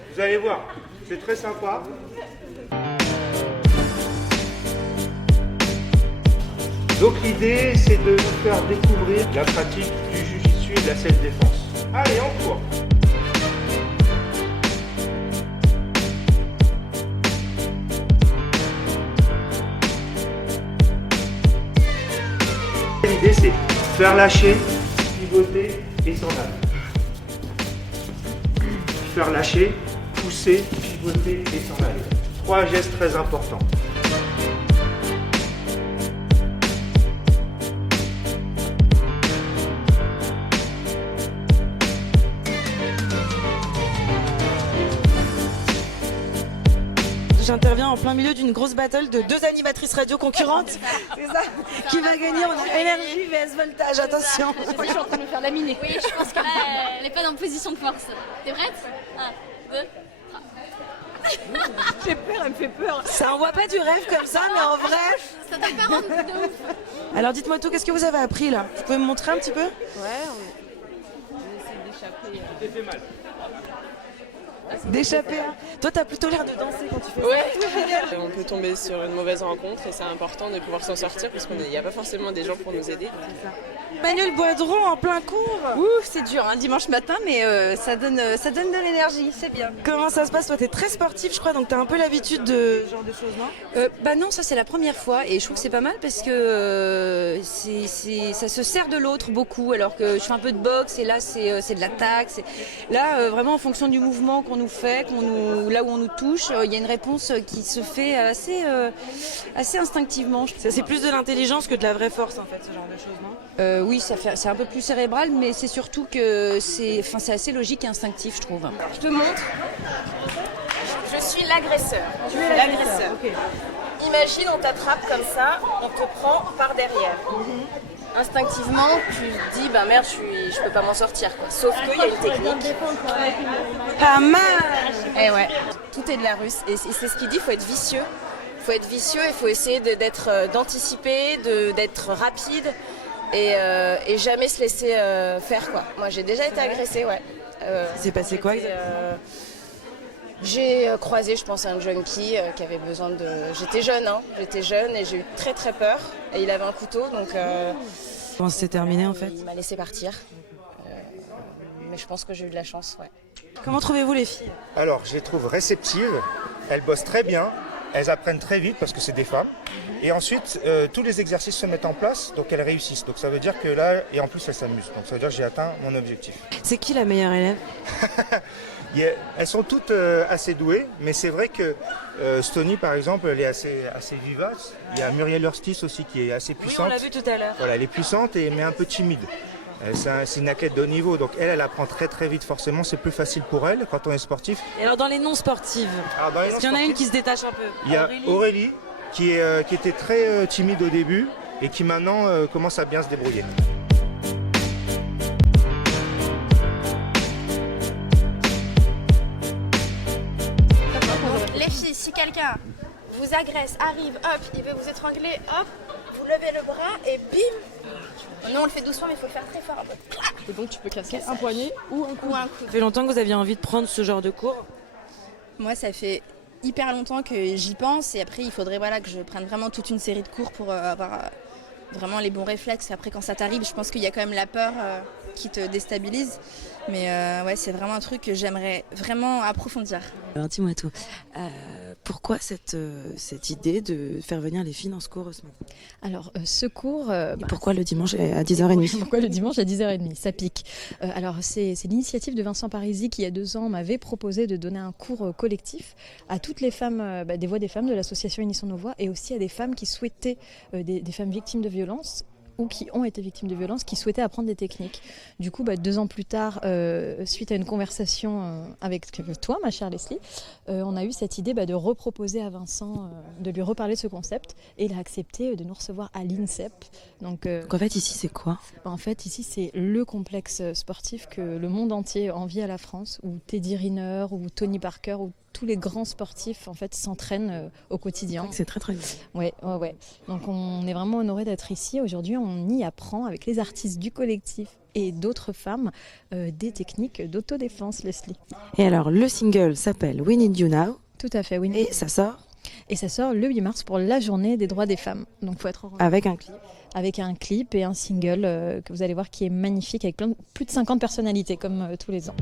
Vous allez voir, c'est très sympa. Donc l'idée, c'est de vous faire découvrir la pratique du jiu-jitsu et de la self-défense. Allez, on court. L'idée, c'est faire lâcher, pivoter et s'en aller. Faire lâcher, pousser, pivoter et s'en aller. 3 gestes très importants. J'interviens en plein milieu d'une grosse battle de 2 animatrices radio concurrentes. C'est ça. Qui va gagner? On a énergie vs voltage, attention. Je suis en train de me faire laminer. Oui, je pense que là, elle n'est pas dans position de force. T'es prête? 1, 2, 3. J'ai peur, elle me fait peur. Ça envoie pas du rêve comme ça, mais en vrai. Ça t'a pas rendu de ouf. Alors dites-moi tout, qu'est-ce que vous avez appris là? Vous pouvez me montrer un petit peu? Ouais, on essaie d'échapper. Tu t'es fait mal. D'échapper à... Toi t'as plutôt l'air de danser quand tu fais ça. On peut tomber sur une mauvaise rencontre et c'est important de pouvoir s'en sortir parce qu'il n'y a pas forcément des gens pour nous aider. Manuel Boidron en plein cours. Ouh, c'est dur, hein, dimanche matin, mais ça donne de l'énergie, c'est bien. Comment ça se passe? Toi t'es très sportif je crois, donc t'as un peu l'habitude de ce genre de choses, non? Bah non, ça c'est la première fois et je trouve que c'est pas mal parce que ça se sert de l'autre beaucoup alors que je fais un peu de boxe et là c'est de l'attaque. Là vraiment en fonction du mouvement qu'on nous fait, là où on nous touche, il y a une réponse qui se fait assez instinctivement. C'est plus de l'intelligence que de la vraie force en fait, ce genre de choses, non? Oui, c'est un peu plus cérébral, mais c'est surtout que c'est assez logique et instinctif, je trouve. Je te montre. Je suis l'agresseur. Tu es l'agresseur. Ok. Imagine, on t'attrape comme ça, on te prend par derrière. Instinctivement, tu te dis, bah merde, je peux pas m'en sortir, quoi. Sauf qu'il y a une technique. Pas mal. Eh ouais, tout est de la russe. Et c'est ce qu'il dit, il faut être vicieux. Il faut être vicieux, il faut essayer d'anticiper, d'être rapide et jamais se laisser faire, quoi. Moi, j'ai déjà été agressée, ouais. C'est passé quoi J'ai croisé, je pense, un junkie qui avait besoin de... J'étais jeune et j'ai eu très très peur. Et il avait un couteau, donc... Comment c'est terminé en fait? Il m'a laissé partir. Mais je pense que j'ai eu de la chance, ouais. Comment trouvez-vous les filles? Alors, je les trouve réceptives, elles bossent très bien, elles apprennent très vite parce que c'est des femmes. Et ensuite, tous les exercices se mettent en place, donc elles réussissent. Donc ça veut dire que là, et en plus elles s'amusent. Donc ça veut dire que j'ai atteint mon objectif. C'est qui la meilleure élève? Elles sont toutes assez douées, mais c'est vrai que Stony, par exemple, elle est assez vivace. Il y a Muriel Hurstiz aussi qui est assez Oui, puissante. on l'a vu tout à l'heure. Voilà, elle est puissante mais un peu timide. C'est une athlète de haut niveau, donc elle apprend très très vite forcément, c'est plus facile pour elle quand on est sportif. Et alors dans les non sportives, est-ce qu'il y en a une qui se détache un peu? Il y a Aurélie qui était très timide au début et qui maintenant commence à bien se débrouiller. Les filles, si quelqu'un vous agresse, arrive, hop, il veut vous étrangler, hop, vous levez le bras et bim. Non, on le fait doucement, mais il faut le faire très fort. Et donc tu peux casser un poignet ou un coup. Ou un coup. Ça fait longtemps que vous aviez envie de prendre ce genre de cours? Moi, ça fait hyper longtemps que j'y pense et après, il faudrait que je prenne vraiment toute une série de cours pour avoir vraiment les bons réflexes. Après, quand ça t'arrive, je pense qu'il y a quand même la peur qui te déstabilise. Mais ouais, c'est vraiment un truc que j'aimerais vraiment approfondir. Alors dis-moi tout, pourquoi cette idée de faire venir les filles dans ce cours ce matin? Alors, ce cours... Et pourquoi le dimanche à 10h30? Pourquoi le dimanche à 10h30? Ça pique. Alors, c'est l'initiative de Vincent Parisi qui, il y a 2 ans, m'avait proposé de donner un cours collectif à toutes les femmes, des voix des femmes de l'association Unissons nos voix et aussi à des femmes qui souhaitaient, des femmes victimes de violences ou qui ont été victimes de violences, qui souhaitaient apprendre des techniques. Du coup, 2 ans plus tard, suite à une conversation avec toi, ma chère Leslie, on a eu cette idée de reproposer à Vincent, de lui reparler de ce concept, et il a accepté de nous recevoir à l'INSEP. Donc en fait, ici, c'est quoi? En fait, ici, c'est le complexe sportif que le monde entier envie à la France, où Teddy Riner, ou Tony Parker, ou tous les grands sportifs en fait s'entraînent au quotidien. C'est très bien. Ouais. Donc on est vraiment honorés d'être ici. Aujourd'hui, on y apprend avec les artistes du collectif et d'autres femmes des techniques d'autodéfense, Leslie. Et alors, le single s'appelle We Need You Now. Tout à fait, oui. Et ça sort Et ça sort le 8 mars pour la journée des droits des femmes. Donc faut être avec un clip. Avec un clip et un single que vous allez voir qui est magnifique avec plus de 50 personnalités comme tous les ans.